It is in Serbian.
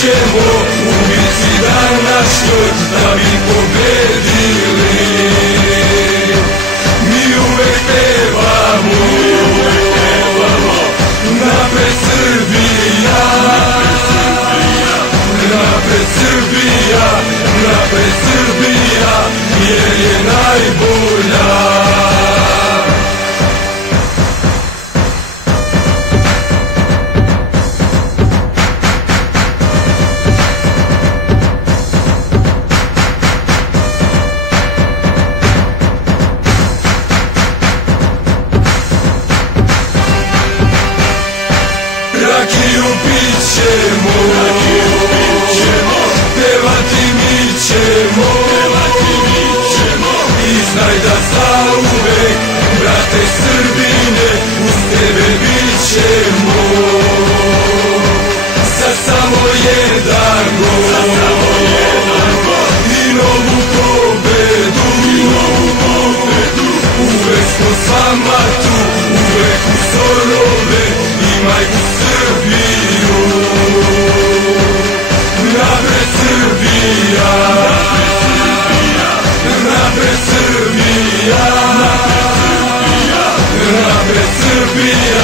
ćemo u bici današnjoj da bi pobedili. Mi uvek pevamo, napred Srbija, napred Srbija, napred Srbija, jer je najbolja. Rakiju pit ćemo, pevati mi ćemo, i znaj da zauvek, brate Srbine, uz tebe bit ćemo. Za samo jedan gol i novu pobedu, uvek smo s vama tu, uvek u zorove i majku Srbiju. Napred Srbija, napred Srbija, napred Srbija,